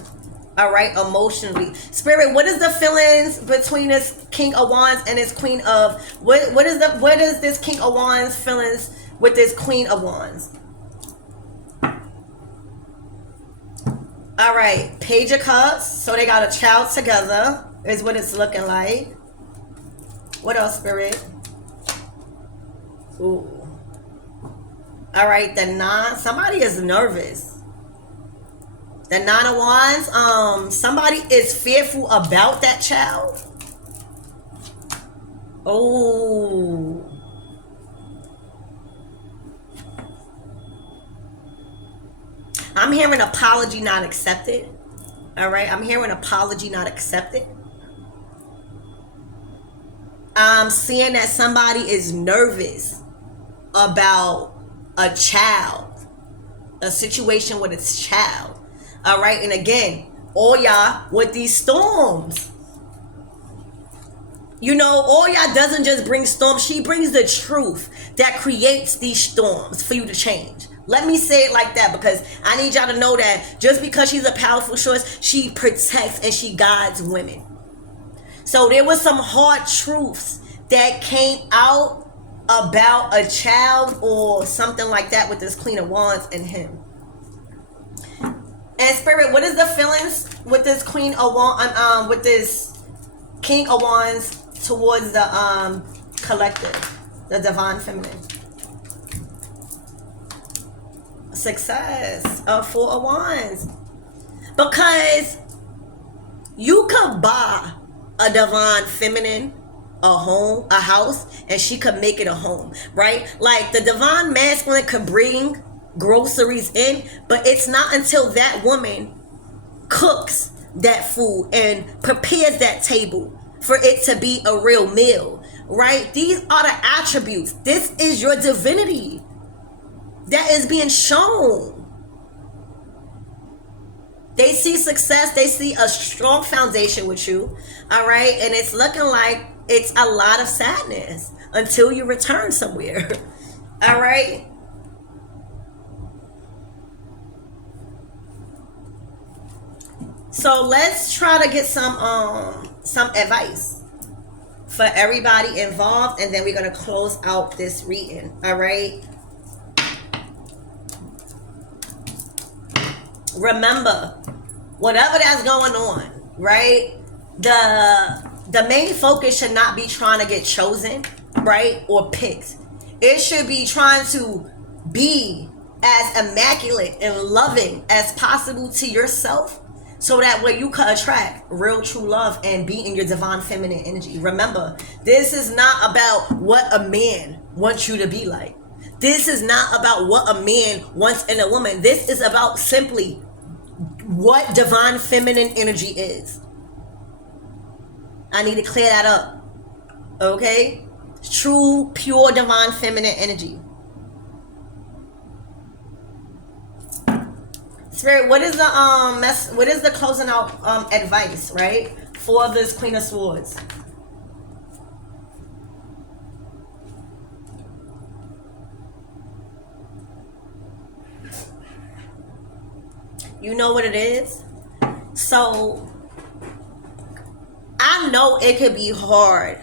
All right, emotionally. Spirit, what is the feelings between this King of Wands and this Queen of what is this King of Wands feelings with this Queen of Wands? All right, Page of Cups. So they got a child together. is what it's looking like. What else, Spirit? Ooh. All right, the 9. Somebody is nervous. The 9 of Wands. Somebody is fearful about that child. Oh. I'm hearing apology not accepted. All right, I'm hearing apology not accepted. I'm seeing that somebody is nervous about a child, a situation with its child. All right, and again, all y'all with these storms, you know, all y'all doesn't just bring storms. She brings the truth that creates these storms for you to change. Let me say it like that, because I need y'all to know that just because she's a powerful source, she protects and she guides women. So there was some hard truths that came out about a child or something like that with this Queen of Wands and him. And Spirit, what is the feelings with this Queen of Wands, with this King of Wands towards the collective, the divine feminine? Success. 4 of Wands. Because you could buy a divine feminine a home, a house, and she could make it a home, right? Like the divine masculine could bring groceries in, but it's not until that woman cooks that food and prepares that table for it to be a real meal, right? These are the attributes. This is your divinity that is being shown. They see success. They see a strong foundation with you. All right. And it's looking like it's a lot of sadness until you return somewhere. All right. So let's try to get some advice for everybody involved, and then we're going to close out this reading. All right. Remember, whatever that's going on, right? The main focus should not be trying to get chosen, right, or picked. It should be trying to be as immaculate and loving as possible to yourself, so that way you can attract real true love and be in your divine feminine energy. Remember, this is not about what a man wants you to be like. This is not about what a man wants in a woman. This is about simply what divine feminine energy is. I need to clear that up. Okay? True, pure divine feminine energy. Spirit, what is the closing out advice, right, for this Queen of Swords? You know what it is? So I know it could be hard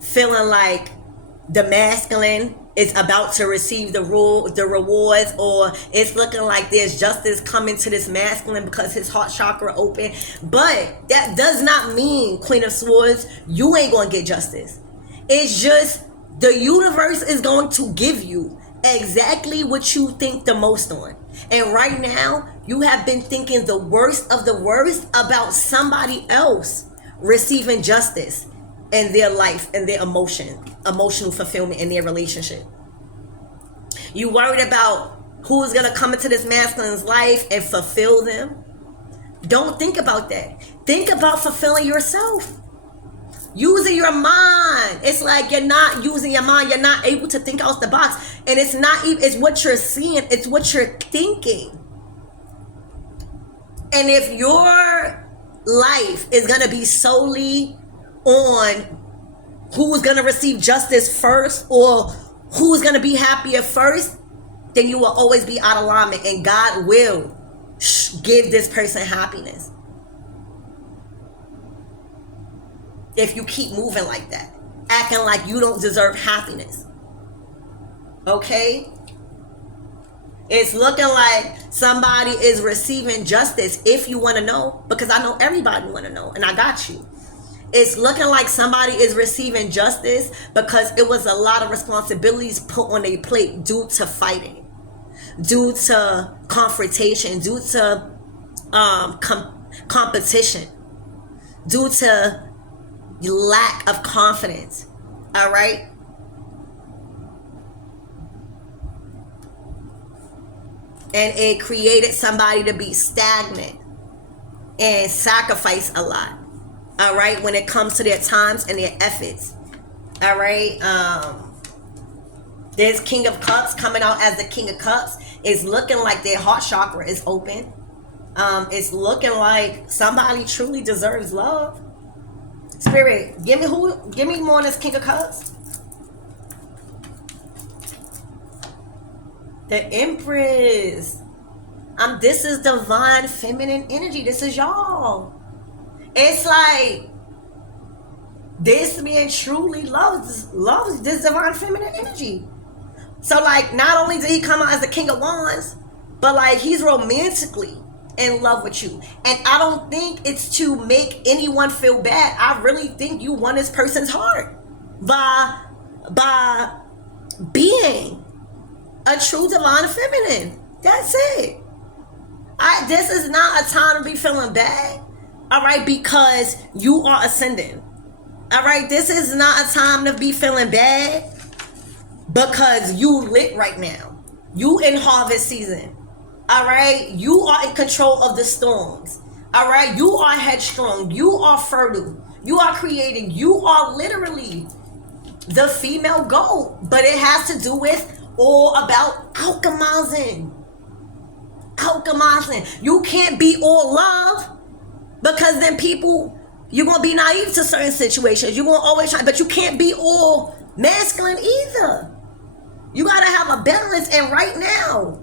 feeling like the masculine is about to receive the rewards, or it's looking like there's justice coming to this masculine because his heart chakra open. But that does not mean, Queen of Swords, you ain't going to get justice. It's just the universe is going to give you exactly what you think the most on. And right now, you have been thinking the worst of the worst about somebody else receiving justice in their life and their emotional fulfillment in their relationship. You worried about who's going to come into this masculine's life and fulfill them? Don't think about that. Think about fulfilling yourself. Using your mind. It's like you're not using your mind. You're not able to think out the box. And it's not even, it's what you're seeing. It's what you're thinking. And if your life is going to be solely on who's going to receive justice first, or who's going to be happier first, then you will always be out of alignment, and God will give this person happiness. If you keep moving like that, acting like you don't deserve happiness. Okay? It's looking like somebody is receiving justice, if you want to know, because I know everybody want to know, and I got you. It's looking like somebody is receiving justice because it was a lot of responsibilities put on their plate due to fighting, due to confrontation, due to competition, due to lack of confidence. All right. And it created somebody to be stagnant and sacrifice a lot. All right. When it comes to their times and their efforts. All right. There's King of Cups coming out as the King of Cups. It's looking like their heart chakra is open. It's looking like somebody truly deserves love. Spirit, give me more on this King of Cups. The Empress. This is divine feminine energy. This is y'all. It's like this man truly loves this divine feminine energy. So like, not only did he come out as the King of Wands, but like he's romantically in love with you. And I don't think it's to make anyone feel bad. I really think you won this person's heart by being a true divine feminine. That's it. This is not a time to be feeling bad. All right, because you are ascending. All right, this is not a time to be feeling bad because you lit right now. You in harvest season. All right, you are in control of the storms. All right, you are headstrong. You are fertile. You are creating. You are literally the female goat. But it has to do with all about alchemizing. You can't be all love because then people, you're going to be naive to certain situations. You're going to always try, but you can't be all masculine either. You got to have a balance. And right now,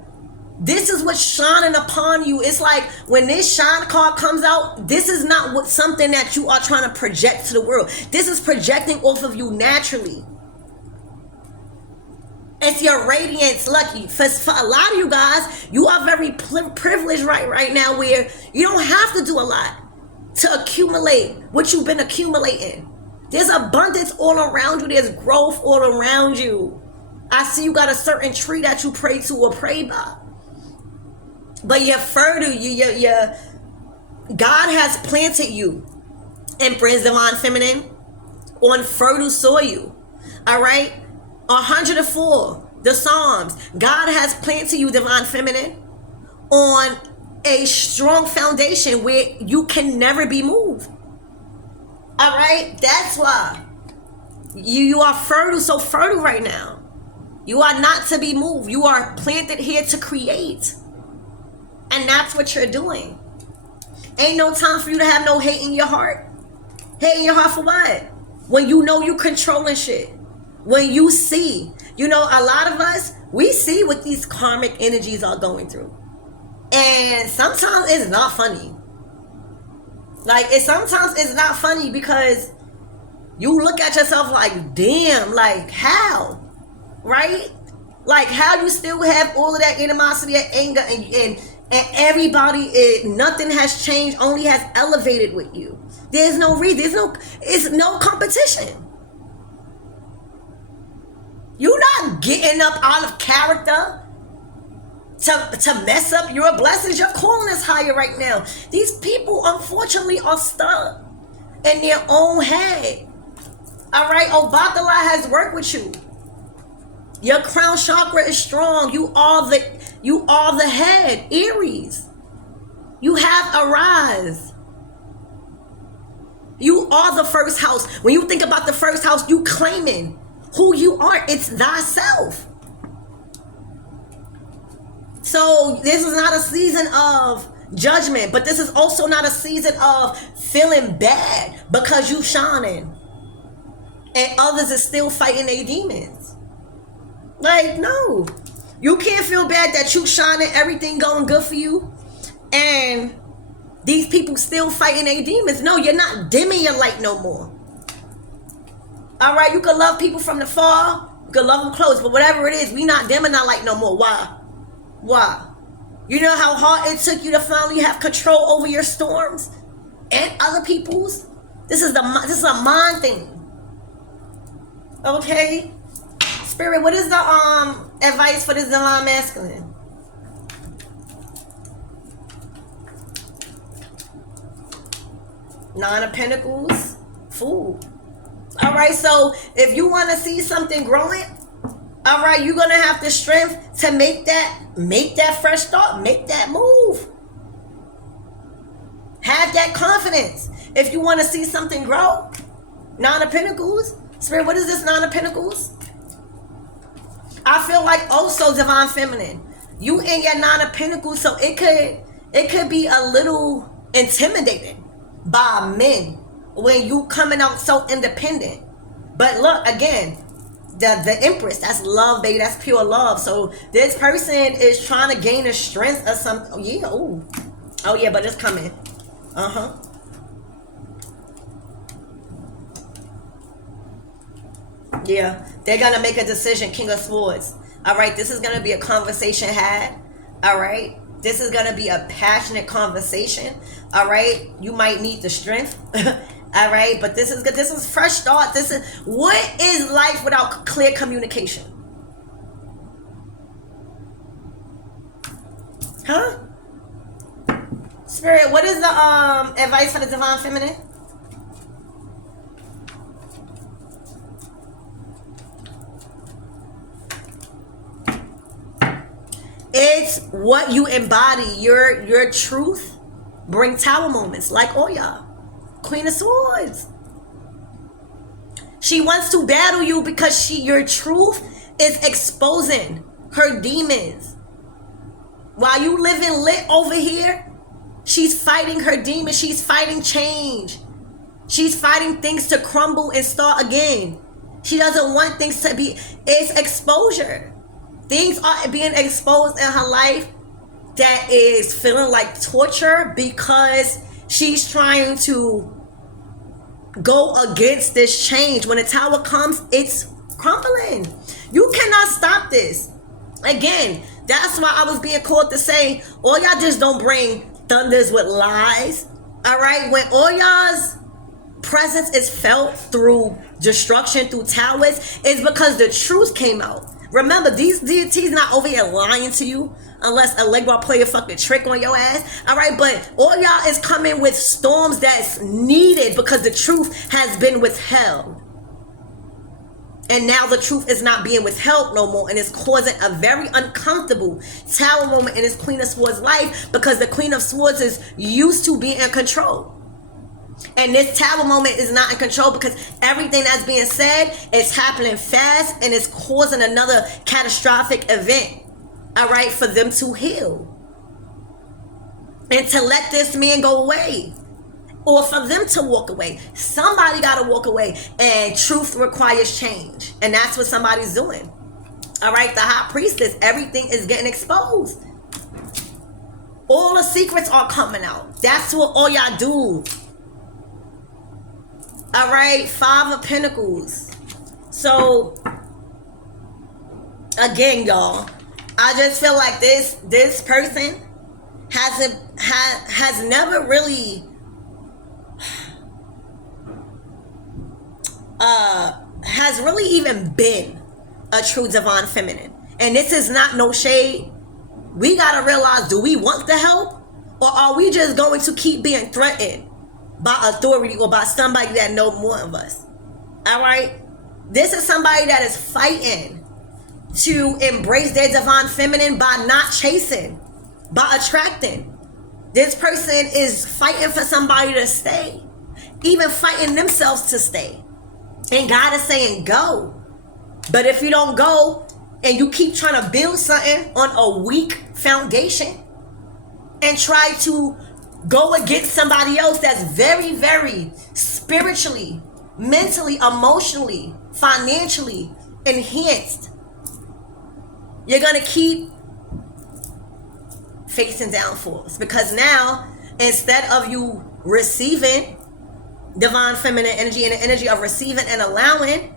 this is what's shining upon you. It's like when this shine card comes out, this is not something that you are trying to project to the world. This is projecting off of you naturally. It's your radiance. Lucky for a lot of you guys, you are very privileged right now, where you don't have to do a lot to accumulate what you've been accumulating. There's abundance all around you. There's growth all around you. I see you got a certain tree that you pray to or pray by, but you're fertile. God has planted you, Empress Divine Feminine, on fertile soil. All right. 104, the Psalms. God has planted you, Divine Feminine, on a strong foundation where you can never be moved. All right? That's why you are fertile, so fertile right now. You are not to be moved. You are planted here to create. And that's what you're doing. Ain't no time for you to have no hate in your heart. Hate in your heart for what? When you know you controlling shit. When you see, a lot of us, we see what these karmic energies are going through. And sometimes it's not funny. Sometimes it's not funny because you look at yourself like, damn, like how? Right? Like how you still have all of that animosity and anger and everybody, nothing has changed, only has elevated with you. There's no reason, it's no competition. You're not getting up out of character to mess up your blessings. Your calling is higher right now. These people, unfortunately, are stuck in their own head. All right, Obatala has worked with you. Your crown chakra is strong. You are the head, Aries. You have arise. You are the first house. When you think about the first house, you claiming who you are. It's thyself. So this is not a season of judgment, but this is also not a season of feeling bad because you shining and others are still fighting their demons. Like, no, you can't feel bad that you shining, everything going good for you, and these people still fighting their demons. No, you're not dimming your light no more. All right, you can love people from the far, you can love them close, but whatever it is, we not dimming our light no more. Why? Why? You know how hard it took you to finally have control over your storms and other people's? This is a mind thing. Okay? Spirit, what is the advice for this divine masculine? Nine of Pentacles, Fool. All right, so if you want to see something growing, all right, you're gonna have the strength to make that fresh start, make that move. Have that confidence. If you want to see something grow, Nine of Pentacles. Spirit, what is this Nine of Pentacles? I feel like also divine feminine. You in your Nine of Pentacles, so it could be a little intimidating by men when you coming out so independent. But look, again, the Empress, that's love, baby. That's pure love. So this person is trying to gain the strength of some. Oh yeah, ooh. Oh yeah, but it's coming. Yeah, they're gonna make a decision. King of Swords. All right, this is gonna be a conversation had. All right, this is gonna be a passionate conversation. All right, you might need the strength. All right, but this is good. This is fresh start. This is, what is life without clear communication? Huh? Spirit, what is the advice for the divine feminine? It's what you embody. Your truth bring tower moments like Oya, Queen of Swords. She wants to battle you because your truth is exposing her demons. While you living lit over here, she's fighting her demons. She's fighting change. She's fighting things to crumble and start again. She doesn't want things to be, it's exposure. Things are being exposed in her life that is feeling like torture because she's trying to go against this change. When the tower comes, it's crumbling. You cannot stop this. Again, that's why I was being called to say, all y'all just don't bring thunders with lies. All right? When all y'all's presence is felt through destruction, through towers, it's because the truth came out. Remember, these deities not over here lying to you unless Allegra play a fucking trick on your ass. All right, but all y'all is coming with storms that's needed because the truth has been withheld. And now the truth is not being withheld no more, and it's causing a very uncomfortable tower moment in this Queen of Swords life because the Queen of Swords is used to being in control. And this tower moment is not in control because everything that's being said is happening fast and it's causing another catastrophic event, all right, for them to heal and to let this man go away or for them to walk away. Somebody got to walk away, and truth requires change, and that's what somebody's doing. All right, the High Priestess, everything is getting exposed. All the secrets are coming out. That's what all y'all do. All right, Five of Pentacles. So again, y'all, I just feel like this person has never really has really even been a true divine feminine. And this is not no shade. We gotta realize, do we want the help, or are we just going to keep being threatened by authority or by somebody that know more of us? All right, this is somebody that is fighting to embrace their divine feminine by not chasing, by attracting. This person is fighting for somebody to stay, even fighting themselves to stay. And God is saying go. But if you don't go and you keep trying to build something on a weak foundation and try to go against somebody else that's very, very spiritually, mentally, emotionally, financially enhanced, you're going to keep facing downfalls. Because now, instead of you receiving divine feminine energy and the energy of receiving and allowing,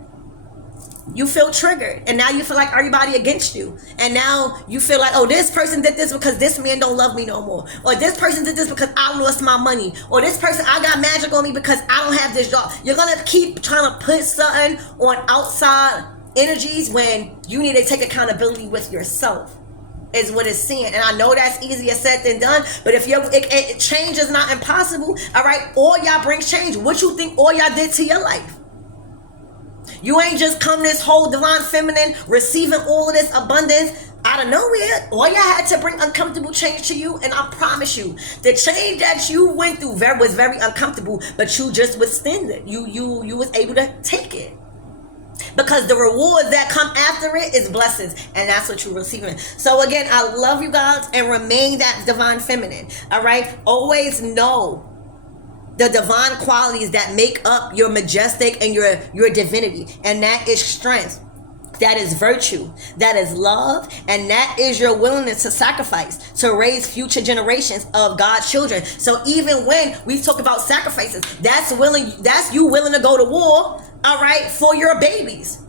you feel triggered, and now you feel like everybody against you, and now you feel like, oh, this person did this because this man don't love me no more, or this person did this because I lost my money, or this person, I got magic on me because I don't have this job. You're gonna keep trying to put something on outside energies when you need to take accountability with yourself, is what it's saying. And I know that's easier said than done, but if change is not impossible, all right, all y'all brings change. What you think all y'all did to your life? You ain't just come this whole divine feminine receiving all of this abundance out of nowhere. All y'all had to bring uncomfortable change to you, and I promise you, the change that you went through was very uncomfortable, but you just withstood it. You was able to take it. Because the reward that come after it is blessings, and that's what you're receiving. So again, I love you guys, and remain that divine feminine. All right, always know the divine qualities that make up your majestic and your divinity, and that is strength, that is virtue, that is love, and that is your willingness to sacrifice to raise future generations of God's children. So even when we talk about sacrifices, that's you willing to go to war, all right, for your babies.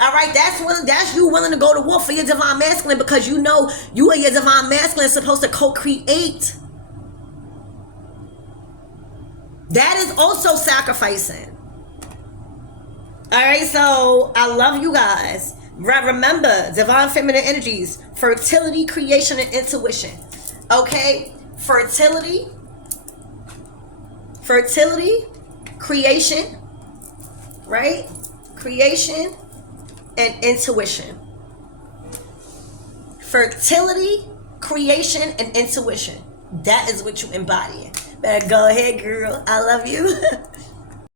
All right, that's you willing to go to war for your divine masculine, because you know you and your divine masculine are supposed to co-create. That is also sacrificing. All right, so I love you guys. Remember, divine feminine energies, fertility, creation, and intuition. Okay, fertility, creation, right? Creation and intuition. Fertility, creation, and intuition. That is what you embody. Better go ahead, girl. I love you.